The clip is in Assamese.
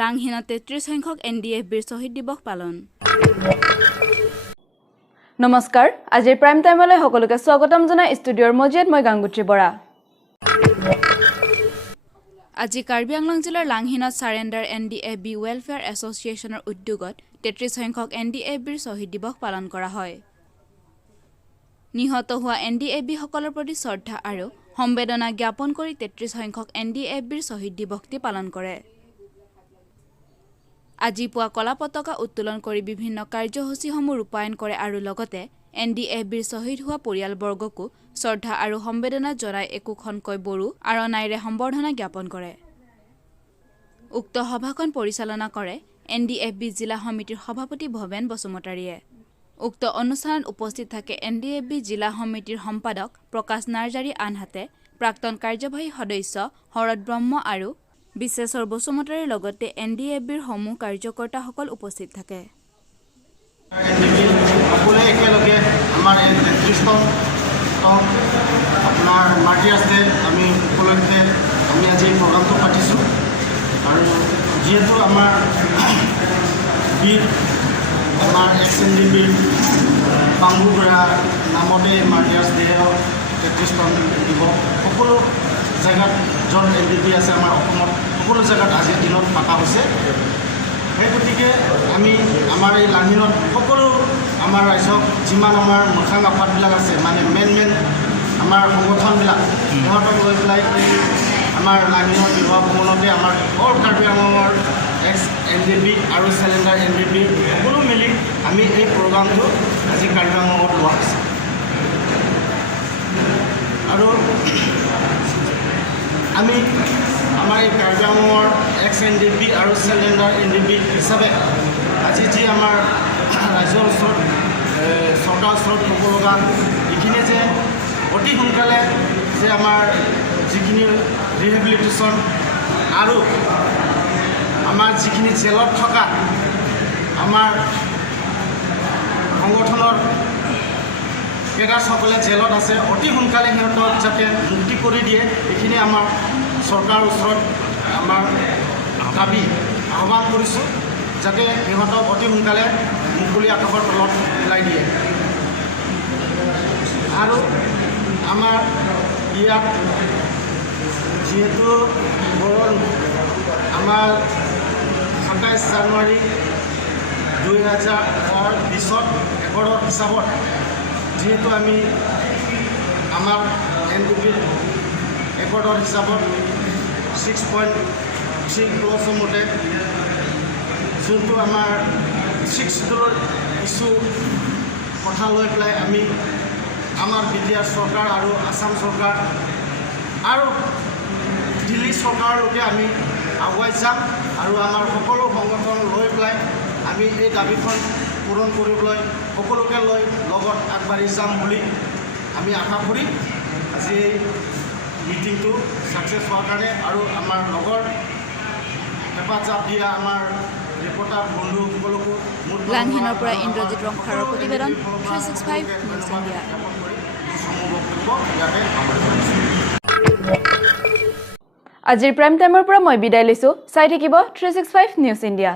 লাংহিনত 33 সংখ্যক NDFBৰ শ্বহীদ দিৱস পালন। নমস্কাৰ, আজিৰ প্ৰাইম টাইমলৈ সকলোকে স্বাগতম জনাই ষ্টুডিঅ'ৰ মজিয়াত মই গাংগুত্ৰী বৰা। আজি কাৰ্বি আংলং জিলাৰ লাংহিনত সাৰেণ্ডাৰ NDFB ৱেলফেয়াৰ এছ'চিয়েশ্যনৰ উদ্যোগত 33 সংখ্যক NDFBৰ শ্বহীদ দিৱস পালন কৰা হয়। নিহত হোৱা NDFB সকলৰ প্ৰতি শ্ৰদ্ধা আৰু সম্বেদনা জ্ঞাপন কৰি 33 সংখ্যক NDFBৰ শ্বহীদ দিৱসটি পালন কৰে। আজি পুৱা কলা পতাকা উত্তোলন কৰি বিভিন্ন কাৰ্যসূচীসমূহ ৰূপায়ণ কৰে আৰু লগতে NDFBৰ শ্বহীদ হোৱা পৰিয়ালবৰ্গকো শ্ৰদ্ধা আৰু সম্বেদনা জনাই একোখনকৈ বড়ো আৰণাইৰে সম্বৰ্ধনা জ্ঞাপন কৰে। উক্ত সভাখন পৰিচালনা কৰে NDFB জিলা সমিতিৰ সভাপতি ভৱেন বসুমতাৰীয়ে। উক্ত অনুষ্ঠানত উপস্থিত থাকে NDFB জিলা সমিতিৰ সম্পাদক প্ৰকাশ নাৰ্জাৰী আনহাতে প্ৰাক্তন কাৰ্যবাহী সদস্য শৰৎ ব্ৰহ্ম আৰু বিশ্বেশ্বৰ বসুমতাৰীৰ লগতে NDFBৰ সমূহ কাৰ্যকৰ্তাসকল উপস্থিত থাকে। একেলগে আমাৰ এই 33তম আপোনাৰ মাৰ্টিয়াৰ্ছ ডে আমি উপলক্ষে আমি আজি প্ৰগ্ৰামটো পাতিছোঁ আৰু যিহেতু আমাৰ বীৰ আমাৰ NDFBৰ বাংগু বুঢ়া নামতে মাৰ্টিয়াৰ্ছ ডে 33তম দিৱস সকলো জেগাত য'ত NDFB আছে আমাৰ অসমত সকলো জেগাত আজিৰ দিনত পতা হৈছে। সেই গতিকে আমি আমাৰ এই লাংহিনত সকলো আমাৰ ৰাইজক যিমান আমাৰ মুখাং আফাদবিলাক আছে মানে মেইন আমাৰ সংগঠনবিলাক সিহঁতক লৈ পেলাই আমাৰ লাংহিনৰ বিবাহ ভৱনতে আমাৰ অল কাৰ্বি আংলঙৰ NDFB আৰু চেলেণ্ডাৰ NDFB সকলো মিলি আমি এই প্ৰগ্ৰামটো আজি কাৰ্বি আংলঙত লোৱা হৈছে আৰু আমি আমাৰ এই কাৰ্বি আংলঙৰ NDFB আৰু চেলেণ্ডাৰ NDFB হিচাপে আজি যি আমাৰ ৰাজ্যৰ ওচৰত চৰকাৰৰ ওচৰত ক'ব লগা এইখিনিয়ে যে অতি সোনকালে যে আমাৰ যিখিনি ৰিহেবিলিটেশ্যন আৰু আমাৰ যিখিনি জেলত থকা আমাৰ সংগঠনৰ কেডাৰসকলে জেলত আছে অতি সোনকালে সিহঁতক যাতে মুক্তি কৰি দিয়ে এইখিনি আমাৰ চৰকাৰৰ ওচৰত আমাৰ দাবী আহ্বান কৰিছোঁ যাতে সিহঁতক অতি সোনকালে মুকলি আকাশৰ তলত পেলাই দিয়ে। আৰু আমাৰ ইয়াত যিহেতু আমাৰ 27 জানুৱাৰী 2020 একৰৰ হিচাপত যিহেতু আমি আমাৰ NDFB একৰৰ হিচাপত 6.3 ক্লজৰ মতে যোনটো আমাৰ 6 শিডিউলৰ ইছ্যু কথা লৈ পেলাই আমি আমাৰ বিটিআৰ চৰকাৰ আৰু আসাম চৰকাৰ আৰু দিল্লী চৰকাৰলৈকে আমি আগুৱাই যাম আৰু আমাৰ সকলো সংগঠন লৈ পেলাই আমি এই দাবীখন পূৰণ কৰিবলৈ সকলোকে লৈ লগত আগবাঢ়ি যাম বুলি আমি আশা কৰি আজি এই মিটিংটো ছাকচেছ হোৱাৰ কাৰণে আৰু আমাৰ লগৰ হেফাজত দিয়া আমাৰ ৰিপৰ্টাৰ বন্ধুসকলকো লাংহিনৰ পৰা ইন্দ্ৰজিৎ ৰংখাৰৰ প্ৰতিবেদন 365 নিউজ ইণ্ডিয়া। আজিৰ প্ৰাইম টাইমৰ পৰা মই বিদায় লৈছোঁ। চাই থাকিব 365 নিউজ ইণ্ডিয়া।